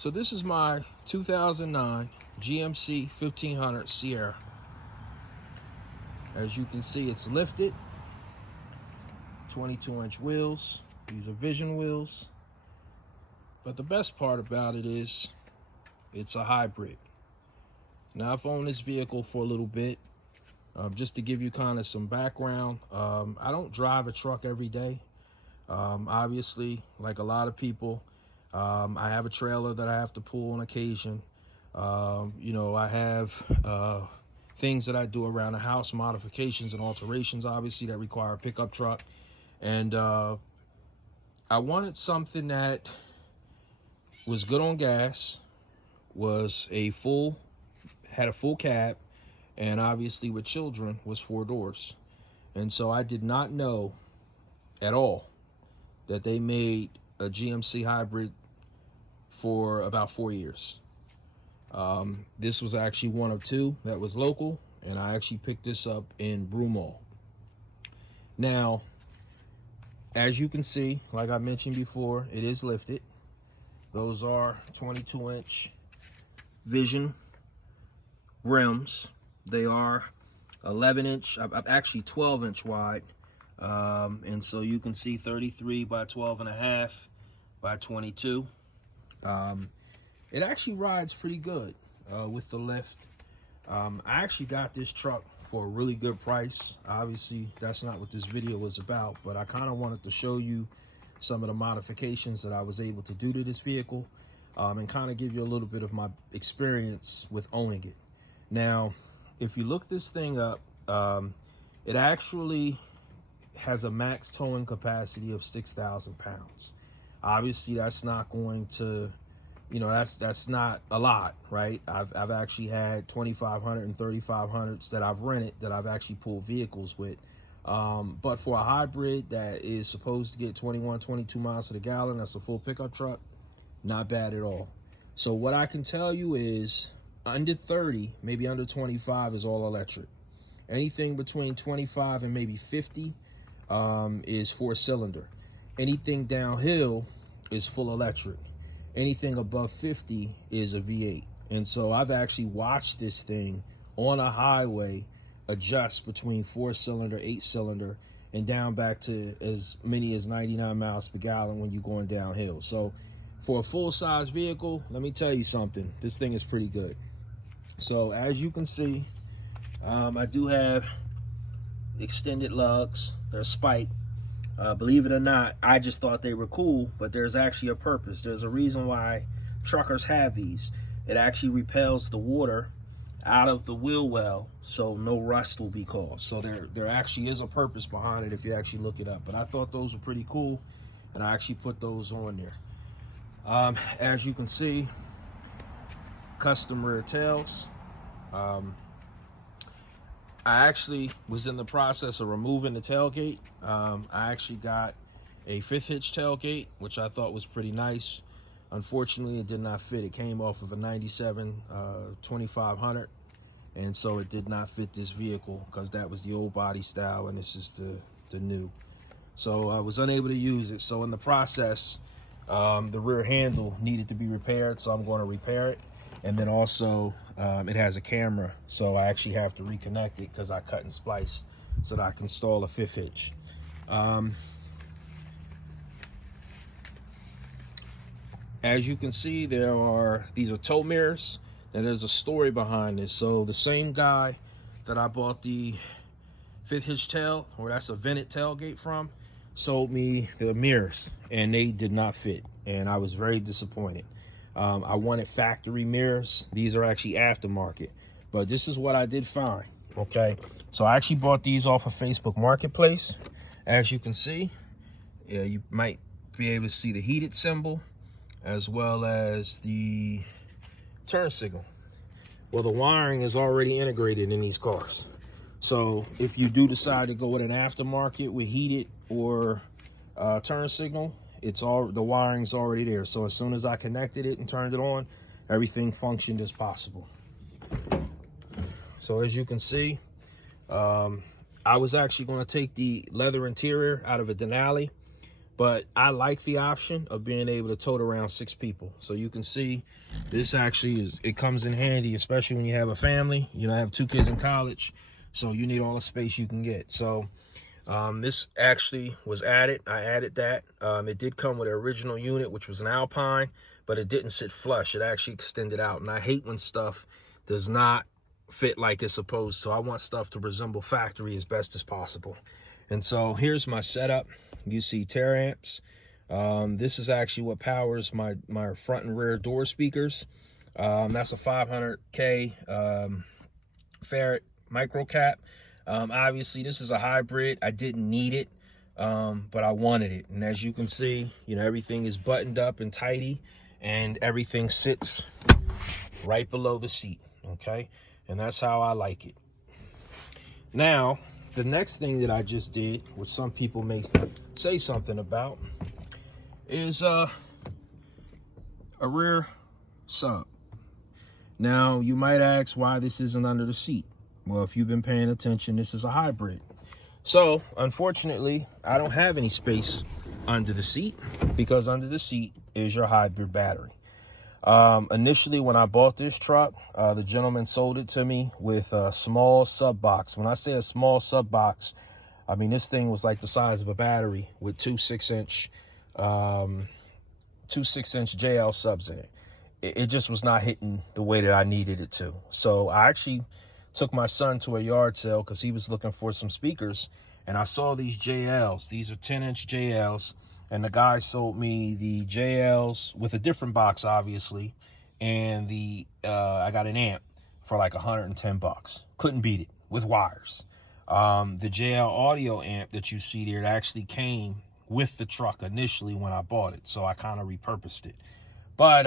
So this is my 2009 GMC 1500 Sierra. As you can see, it's lifted, 22-inch wheels. These are vision wheels. But the best part about it is it's a hybrid. Now, I've owned this vehicle for a little bit. Just to give you kind of some background, I don't drive a truck every day. Obviously, like a lot of people, I have a trailer that I have to pull on occasion. You know, I have things that I do around the house, modifications and alterations, obviously, that require a pickup truck. And I wanted something that was good on gas, had a full cab, and obviously with children was 4 doors. And so I did not know at all that they made a GMC hybrid for about 4 years. This was actually one of 2 that was local, and I actually picked this up in Broomall. Now, as you can see, like I mentioned before, it is lifted. Those are 22-inch vision rims. They are 11-inch, actually 12-inch wide. And so you can see 33 by 12.5 by 22. It actually rides pretty good with the lift. I actually got this truck for a really good price. Obviously, that's not what this video was about, but I kind of wanted to show you some of the modifications that I was able to do to this vehicle, and kind of give you a little bit of my experience with owning it. Now, if you look this thing up, it actually has a max towing capacity of 6,000 pounds. Obviously, that's not going to, you know, that's not a lot, right? I've actually had 2,500 and 3,500s that I've rented that I've actually pulled vehicles with. But for a hybrid that is supposed to get 21, 22 miles to the gallon, that's a full pickup truck, not bad at all. So what I can tell you is under 30, maybe under 25 is all electric. Anything between 25 and maybe 50 is 4-cylinder. Anything downhill is full electric. Anything above 50 is a V8. And so I've actually watched this thing on a highway adjust between 4-cylinder, 8-cylinder, and down back to as many as 99 miles per gallon when you're going downhill. So for a full-size vehicle, let me tell you something, this thing is pretty good. So as you can see, I do have extended lugs. They're spiked. Believe it or not, I just thought they were cool, but there's actually a purpose. There's a reason why truckers have these. It actually repels the water out of the wheel well, so no rust will be caused. So there actually is a purpose behind it if you actually look it up. But I thought those were pretty cool, and I actually put those on there. As you can see, custom rear tails. I actually was in the process of removing the tailgate. I actually got a 5th hitch tailgate, which I thought was pretty nice. Unfortunately, it did not fit. It came off of a 97 2500, and so it did not fit this vehicle because that was the old body style and this is the new. So I was unable to use it. So in the process, the rear handle needed to be repaired, so I'm going to repair it. And then also it has a camera, so I actually have to reconnect it because I cut and spliced so that I can install a 5th hitch. As you can see, these are tow mirrors, and there's a story behind this. So the same guy that I bought the 5th hitch tail, or that's a vented tailgate from, sold me the mirrors, and they did not fit, and I was very disappointed. I wanted factory mirrors. These are actually aftermarket, but this is what I did find. Okay, so I actually bought these off of Facebook Marketplace. As you can see, you might be able to see the heated symbol as well as the turn signal. Well, the wiring is already integrated in these cars, so if you do decide to go with an aftermarket with heated or turn signal, the wiring's already there. So as soon as I connected it and turned it on, everything functioned as possible. So as you can see, I was actually going to take the leather interior out of a Denali, but I like the option of being able to tote around 6 people. So you can see this actually it comes in handy, especially when you have a family. You know, I have 2 kids in college, so you need all the space you can get. So this actually was added. I added that. It did come with an original unit, which was an Alpine, but it didn't sit flush. It actually extended out, and I hate when stuff does not fit like it's supposed to. I want stuff to resemble factory as best as possible. And so here's my setup. You see taramps. This is actually what powers my front and rear door speakers. That's a 500K Farad micro cap. Obviously this is a hybrid. I didn't need it, but I wanted it. And as you can see, you know, everything is buttoned up and tidy, and everything sits right below the seat. Okay, and that's how I like it. Now, the next thing that I just did, which some people may say something about, is a rear sub. Now, you might ask why this isn't under the seat. Well, if you've been paying attention, this is a hybrid. So, unfortunately, I don't have any space under the seat, because under the seat is your hybrid battery. Initially, when I bought this truck, the gentleman sold it to me with a small sub box. When I say a small sub box, I mean this thing was like the size of a battery with two 6-inch JL subs in it. It just was not hitting the way that I needed it to. So I actually took my son to a yard sale because he was looking for some speakers, and I saw these JLs. These are 10-inch JLs. And the guy sold me the JLs with a different box, obviously, and I got an amp for like $110. Couldn't beat it with wires. The JL audio amp that you see there, it actually came with the truck initially when I bought it, so I kind of repurposed it. But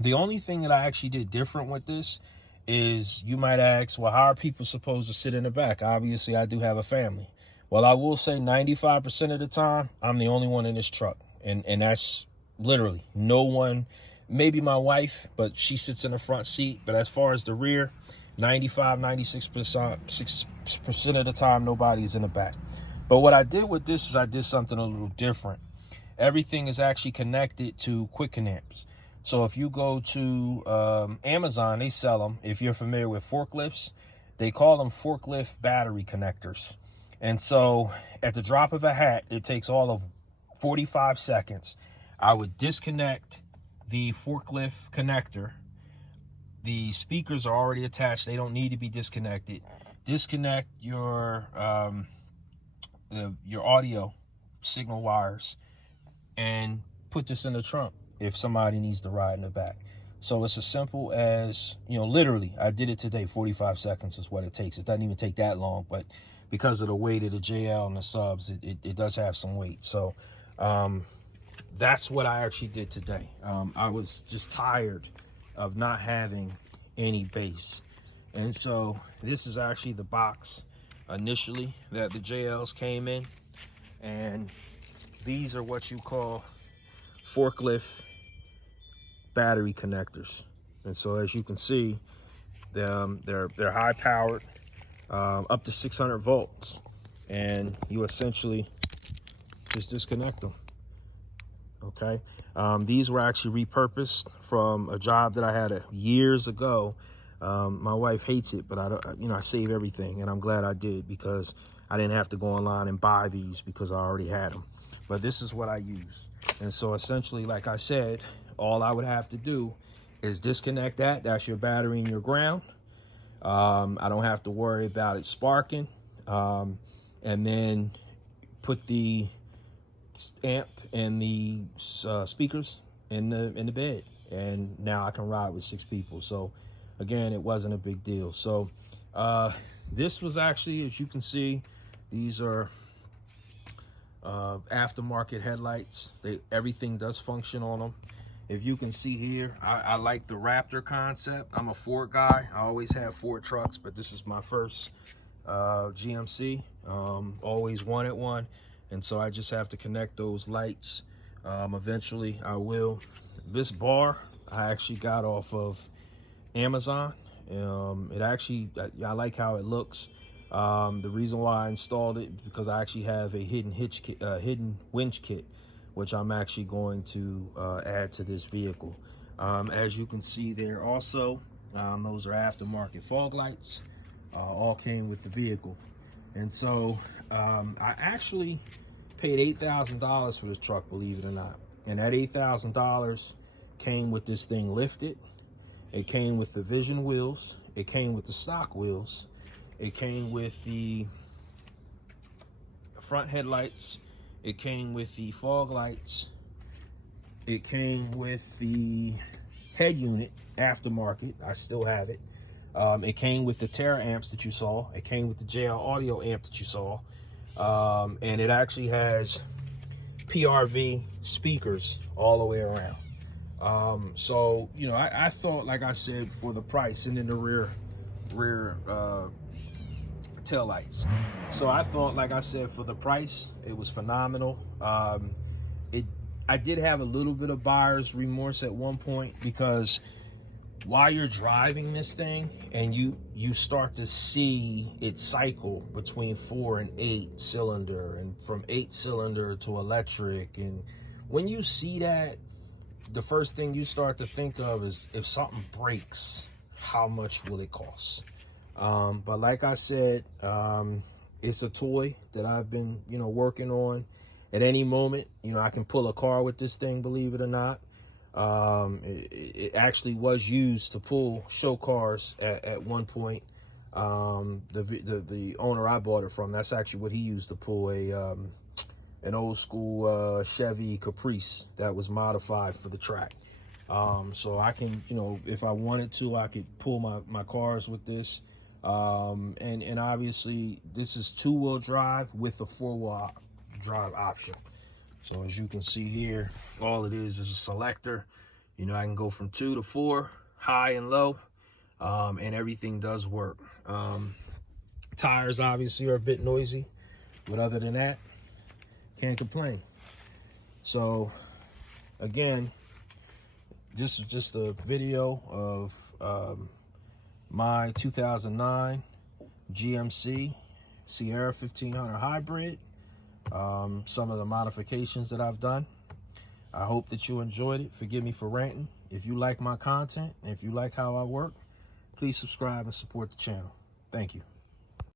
the only thing that I actually did different with this is, you might ask, well, how are people supposed to sit in the back? Obviously, I do have a family. Well, I will say 95% of the time, I'm the only one in this truck. And that's literally no one, maybe my wife, but she sits in the front seat. But as far as the rear, 96% of the time, nobody's in the back. But what I did with this is I did something a little different. Everything is actually connected to quick connects. So if you go to Amazon, they sell them. If you're familiar with forklifts, they call them forklift battery connectors. And so at the drop of a hat, it takes all of 45 seconds. I would disconnect the forklift connector. The speakers are already attached. They don't need to be disconnected. Disconnect your audio signal wires and put this in the trunk if somebody needs to ride in the back. So it's as simple as, you know, literally, I did it today. 45 seconds is what it takes. It doesn't even take that long, but because of the weight of the JL and the subs, it does have some weight. So that's what I actually did today. I was just tired of not having any bass. And so this is actually the box initially that the JLs came in. And these are what you call forklift battery connectors. And so as you can see, they're high powered, up to 600 volts, and you essentially just disconnect them. Okay, these were actually repurposed from a job that I had years ago. My wife hates it, but I save everything, and I'm glad I did, because I didn't have to go online and buy these because I already had them. But this is what I use. And so essentially, like I said, all I would have to do is disconnect that. That's your battery and your ground. I don't have to worry about it sparking. And then put the amp and the speakers in the bed. And now I can ride with 6 people. So again, it wasn't a big deal. So this was actually, as you can see, these are aftermarket headlights. Everything does function on them. If you can see here, I like the Raptor concept. I'm a Ford guy. I always have Ford trucks, but this is my first GMC. Always wanted one, and so I just have to connect those lights. Eventually I will. This bar I actually got off of Amazon. It actually, I like how it looks. The reason why I installed it is because I actually have a hidden winch kit, which I'm actually going to add to this vehicle. As you can see there also, those are aftermarket fog lights, all came with the vehicle. And so I actually paid $8,000 for this truck, believe it or not. And that $8,000 came with this thing lifted. It came with the Vision wheels. It came with the stock wheels. It came with the front headlights. It came with the fog lights. It came with the head unit, aftermarket. I still have it. It came with the taramps that you saw. It came with the JL audio amp that you saw. And it actually has PRV speakers all the way around. So, you know, I thought, like I said, for the price, and then the rear tail lights. So I thought, like I said, for the price, it was phenomenal. I did have a little bit of buyer's remorse at one point, because while you're driving this thing and you start to see it cycle between 4 and 8 cylinder, and from 8 cylinder to electric, and when you see that, the first thing you start to think of is, if something breaks, how much will it cost? But like I said, it's a toy that I've been, you know, working on. At any moment, you know, I can pull a car with this thing, believe it or not. It actually was used to pull show cars at one point. The owner I bought it from, that's actually what he used to pull an old school Chevy Caprice that was modified for the track. So I can, you know, if I wanted to, I could pull my cars with this. And obviously this is 2-wheel drive with a 4-wheel drive option. So as you can see here, all it is a selector. You know, I can go from 2 to 4, high and low, and everything does work. Tires obviously are a bit noisy, but other than that, can't complain. So again, this is just a video of my 2009 GMC Sierra 1500 hybrid, some of the modifications that I've done. I hope that you enjoyed it. Forgive me for ranting. If you like my content, and if you like how I work, please subscribe and support the channel. Thank you.